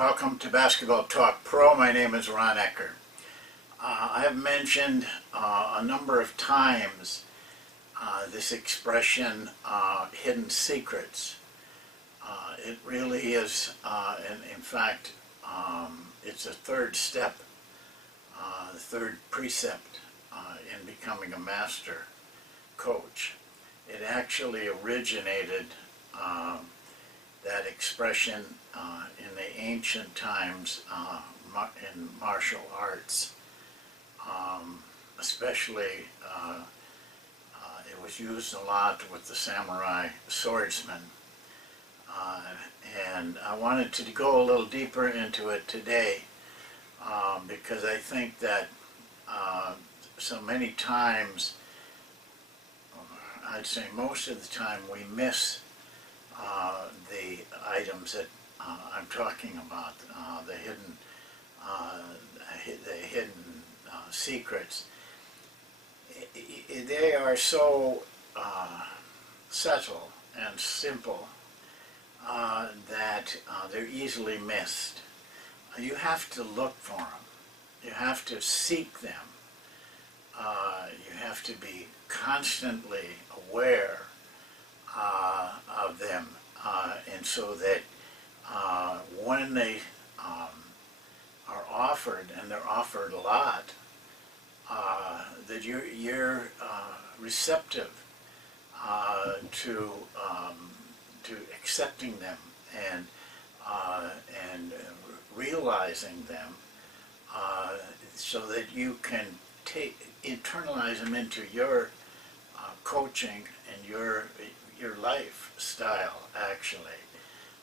Welcome to Basketball Talk Pro. My name is Ron Ecker. I have mentioned a number of times this expression, hidden secrets. It really is, in fact, it's a third step, the third precept in becoming a master coach. It actually originated that expression in the ancient times in martial arts. Especially, it was used a lot with the samurai swordsmen. And I wanted to go a little deeper into it today because I think that so many times, I'd say most of the time, we miss the items that I'm talking about, the hidden secrets. They are so subtle and simple that they're easily missed. You have to look for them. You have to seek them. You have to be constantly aware of them, and so that when they are offered, and they're offered a lot, that you're receptive to accepting them and realizing them, so that you can internalize them into your coaching and your lifestyle. Actually,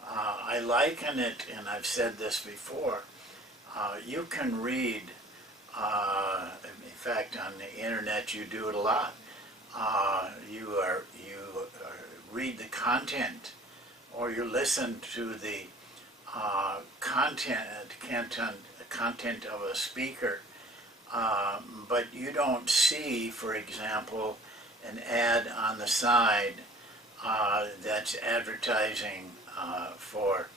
I liken it, and I've said this before. You can read, in fact, on the internet, you do it a lot. You read the content, or you listen to the content of a speaker, but you don't see, for example, an ad on the side that's advertising for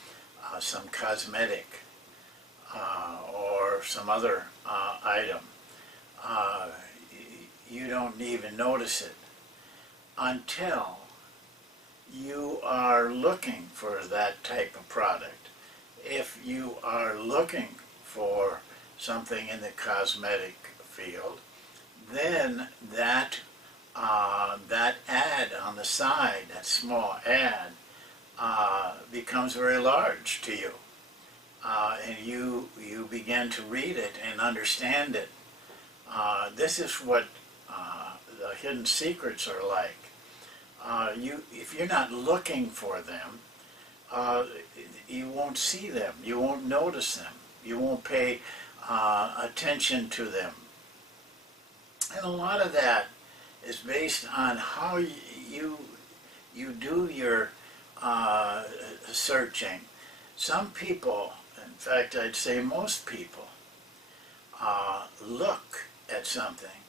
some cosmetic or some other item. You don't even notice it until you are looking for that type of product. If you are looking for something in the cosmetic field, then that ad on the side, that small ad, becomes very large to you. And you begin to read it and understand it. This is what the hidden secrets are like. If you're not looking for them, you won't see them. You won't notice them. You won't pay attention to them. And a lot of that is based on how you do your searching. Some people, in fact, I'd say most people, look at something,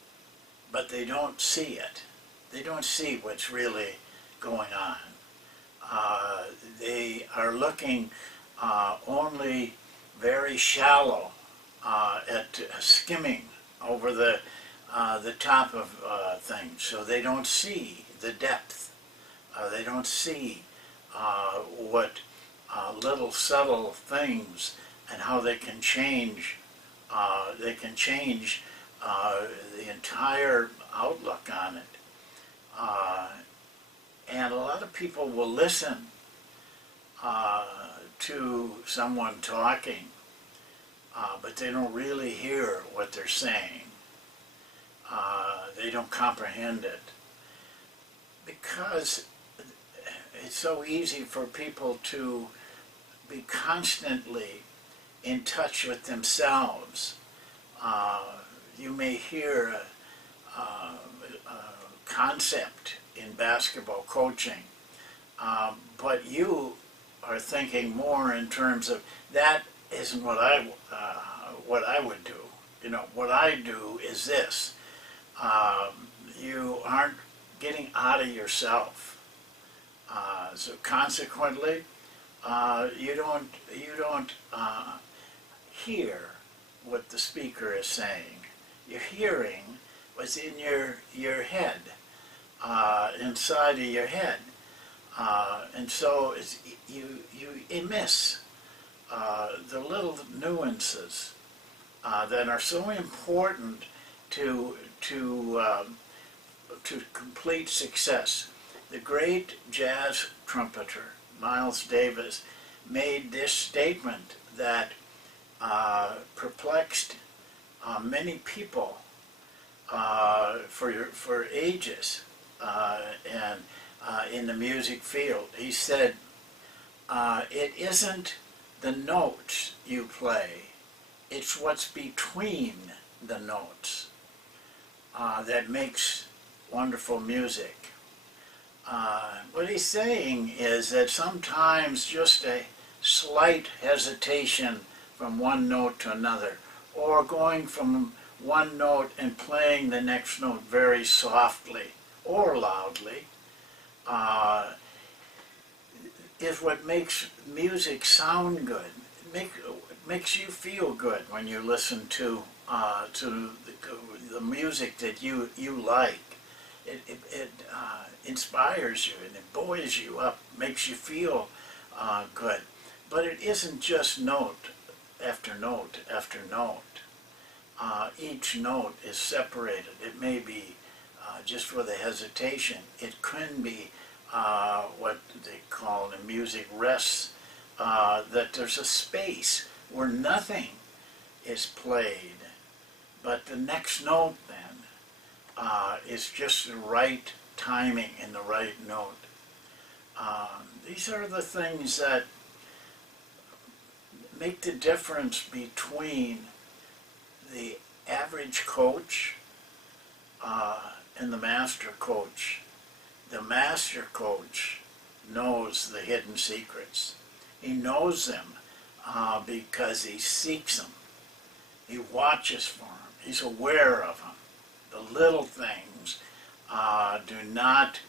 but they don't see it. They don't see what's really going on. They are looking only very shallow at skimming over the top of things, so they don't see the depth. They don't see what little subtle things and how they can change. They can change the entire outlook on it. And a lot of people will listen to someone talking, but they don't really hear what they're saying. They don't comprehend it, because it's so easy for people to be constantly in touch with themselves. You may hear a concept in basketball coaching, but you are thinking more in terms of, that isn't what I would do. You know, what I do is this. You aren't getting out of yourself. So consequently, you don't hear what the speaker is saying. You're hearing what's in your head, inside of your head, and so you miss the little nuances that are so important to complete success. The great jazz trumpeter Miles Davis made this statement that perplexed many people for ages and in the music field. He said, "It isn't the notes you play; it's what's between the notes that makes wonderful music." What he's saying is that sometimes just a slight hesitation from one note to another, or going from one note and playing the next note very softly or loudly, is what makes music sound good. It makes you feel good when you listen to the music that you like. It inspires you and it buoys you up, makes you feel good. But it isn't just note after note after note. Each note is separated. It may be just with a hesitation. It can be what they call in music rests, that there's a space where nothing is played, but the next note then is just the right timing and the right note. These are the things that make the difference between the average coach and the master coach. The master coach knows the hidden secrets. He knows them because he seeks them. He watches for them. He's aware of them. The little things do not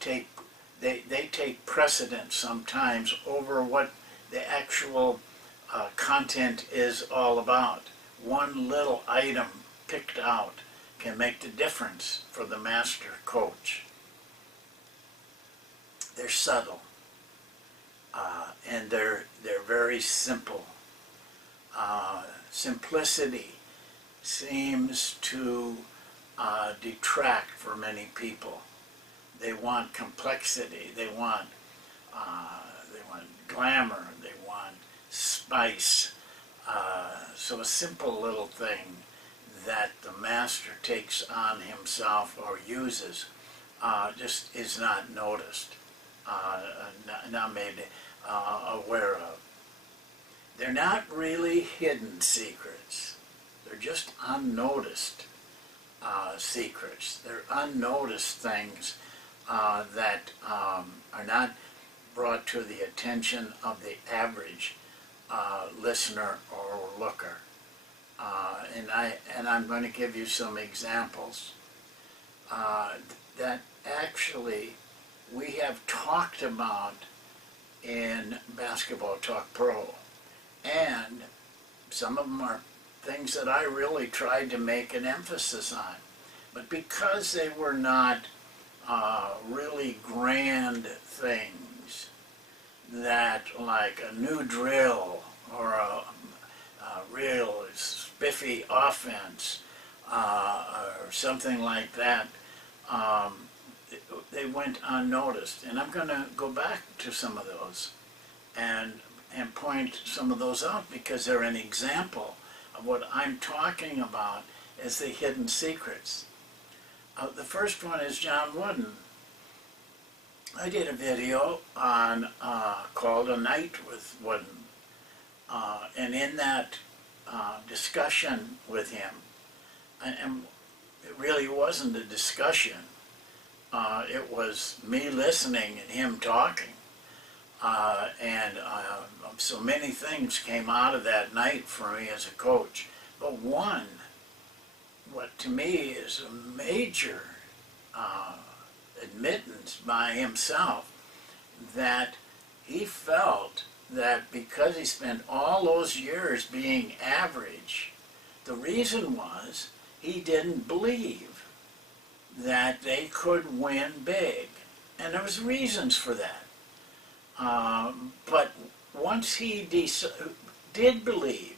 they take precedence sometimes over what the actual content is all about. One little item picked out can make the difference for the master coach. They're subtle, and they're very simple. Simplicity seems to detract for many people. They want complexity. They want glamour. They want spice. So a simple little thing that the master takes on himself or uses just is not noticed, not made aware of. They're not really hidden secrets. They're just unnoticed secrets. They're unnoticed things that are not brought to the attention of the average listener or looker. And I'm going to give you some examples that actually we have talked about in Basketball Talk Pro, and some of them are things that I really tried to make an emphasis on. But because they were not really grand things, that like a new drill or a real spiffy offense or something like that, they went unnoticed. And I'm going to go back to some of those and point some of those out because they're an example of what I'm talking about as the hidden secrets. The first one is John Wooden. I did a video on called A Night with Wooden, and in that discussion with him, and it really wasn't a discussion, it was me listening and him talking, and so many things came out of that night for me as a coach, but one, what to me is a major admittance by himself, that he felt that because he spent all those years being average, the reason was he didn't believe that they could win big. And there was reasons for that. But once he did believe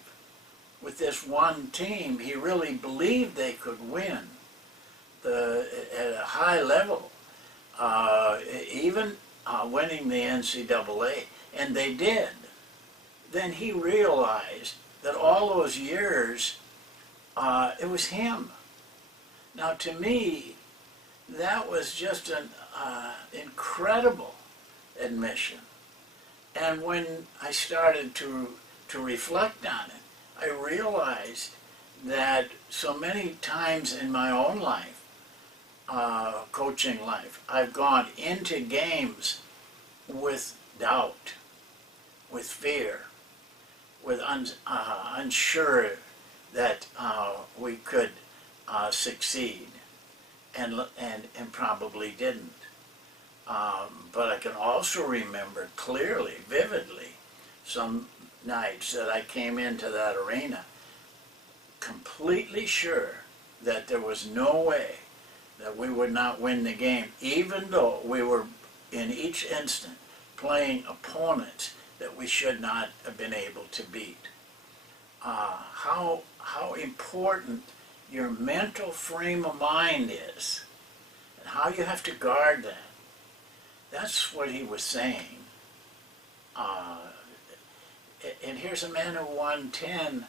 with this one team, he really believed they could win at a high level, even winning the NCAA, and they did. Then he realized that all those years, it was him. Now, to me, that was just an incredible admission. And when I started to reflect on it, I realized that so many times in my own life, coaching life, I've gone into games with doubt, with fear, with unsure that we could succeed, and probably didn't. But I can also remember clearly, vividly, some nights that I came into that arena completely sure that there was no way that we would not win the game, even though we were in each instant playing opponents that we should not have been able to beat. How important your mental frame of mind is, and how you have to guard that. That's what he was saying. And here's a man who won 10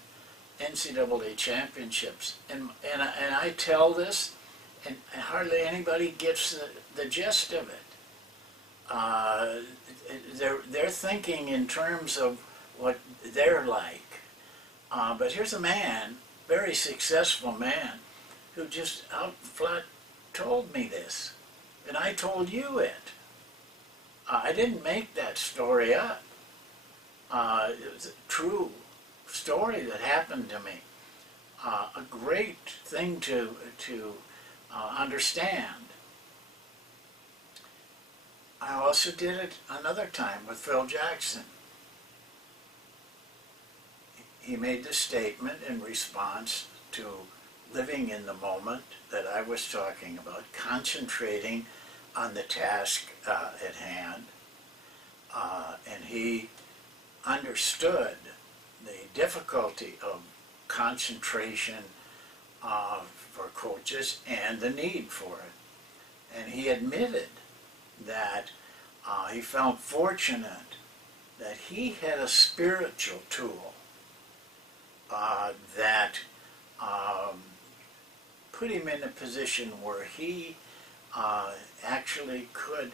NCAA championships. And I tell this, and hardly anybody gets the gist of it. They're thinking in terms of what they're like. But here's a man, very successful man, who just out flat told me this. And I told you it. I didn't make that story up. It was a true story that happened to me. A great thing to understand. I also did it another time with Phil Jackson. He made the statement in response to living in the moment that I was talking about, concentrating on the task at hand, and he understood the difficulty of concentration for coaches and the need for it. And he admitted that he felt fortunate that he had a spiritual tool that put him in a position where he actually could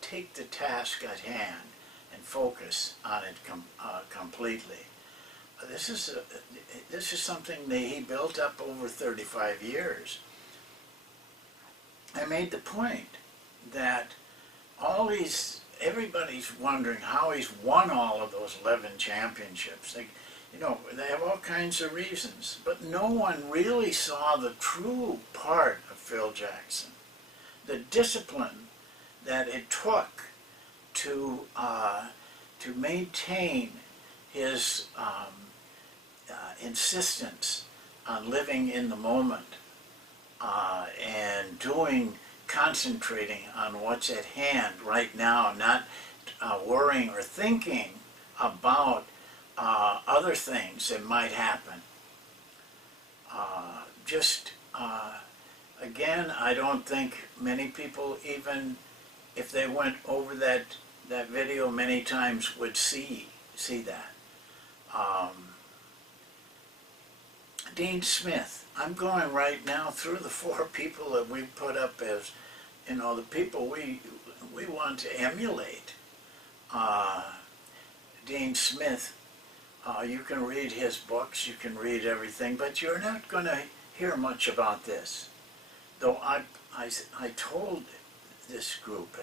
take the task at hand and focus on it completely. This is something that he built up over 35 years. I made the point that everybody's wondering how he's won all of those 11 championships. They have all kinds of reasons, but no one really saw the true part of Phil Jackson, the discipline that it took to maintain his insistence on living in the moment and concentrating on what's at hand right now, not worrying or thinking about other things that might happen. Again, I don't think many people, even if they went over that video many times, would see that. Dean Smith, I'm going right now through the 4 people that we put up as, the people we want to emulate. Dean Smith, you can read his books, you can read everything, but you're not going to hear much about this. Though I told this group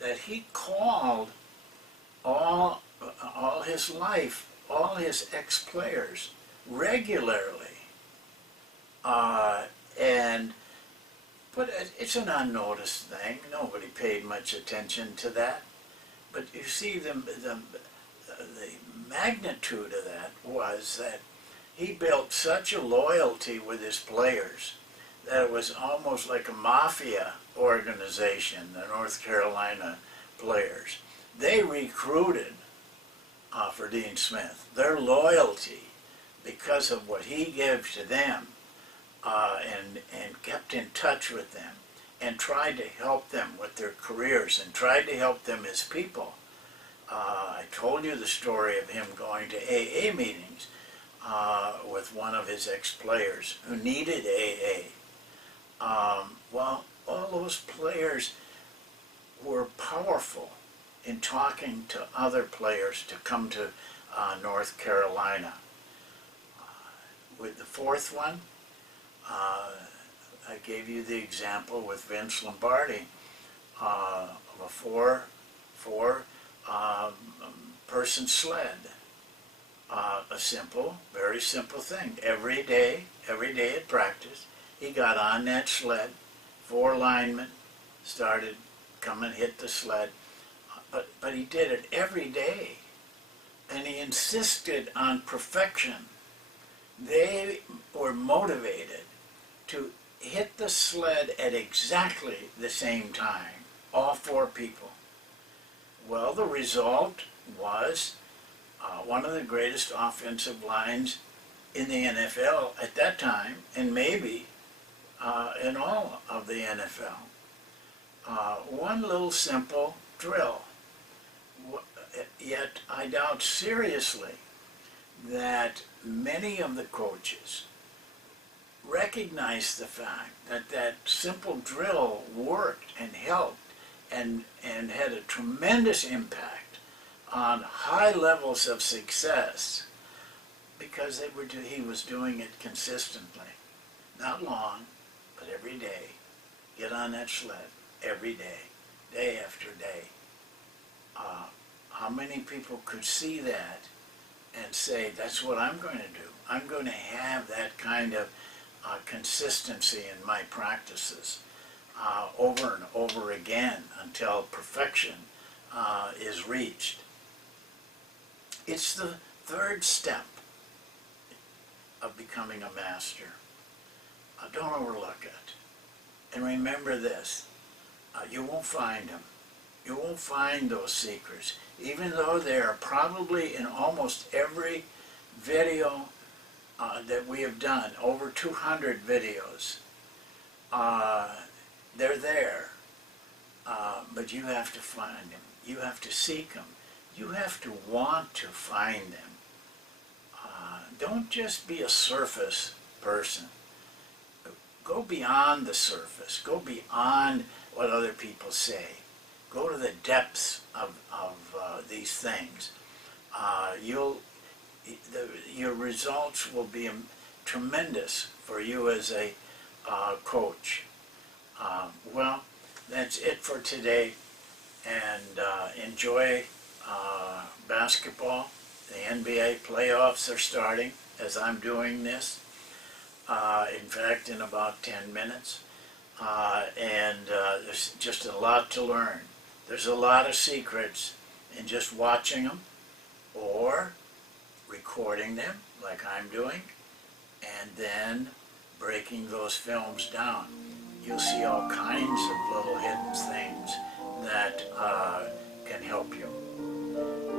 that he called all his life, all his ex-players regularly, but it's an unnoticed thing. Nobody paid much attention to that. But you see, the magnitude of that was that he built such a loyalty with his players that it was almost like a mafia organization, the North Carolina players. They recruited for Dean Smith. Their loyalty, because of what he gave to them, and kept in touch with them, and tried to help them with their careers, and tried to help them as people. I told you the story of him going to AA meetings with one of his ex-players who needed AA. Well, all those players were powerful in talking to other players to come to North Carolina. With the fourth one, I gave you the example with Vince Lombardi of a four person sled. A simple, very simple thing. Every day at practice, he got on that sled. 4 linemen started, come and hit the sled. But he did it every day. And he insisted on perfection. They were motivated to hit the sled at exactly the same time, all 4 people. Well, the result was one of the greatest offensive lines in the NFL at that time, and maybe in all of the NFL. One little simple drill. Yet I doubt seriously that many of the coaches recognized the fact that that simple drill worked and helped and had a tremendous impact on high levels of success because he was doing it consistently. Not long, but every day. Get on that sled every day after day. How many people could see that and say, that's what I'm going to do. I'm going to have that kind of consistency in my practices over and over again until perfection is reached. It's the third step of becoming a master. Don't overlook it. And remember this, you won't find them. You won't find those secrets, even though they are probably in almost every video that we have done, over 200 videos. They're there, but you have to find them. You have to seek them. You have to want to find them. Don't just be a surface person. Go beyond the surface. Go beyond what other people say. Go to the depths of these things. Your results will be tremendous for you as a coach. Well, that's it for today. And enjoy basketball. The NBA playoffs are starting as I'm doing this. In fact, in about 10 minutes. There's just a lot to learn. There's a lot of secrets in just watching them or recording them like I'm doing and then breaking those films down. You'll see all kinds of little hidden things that can help you.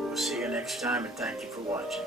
We'll see you next time, and thank you for watching.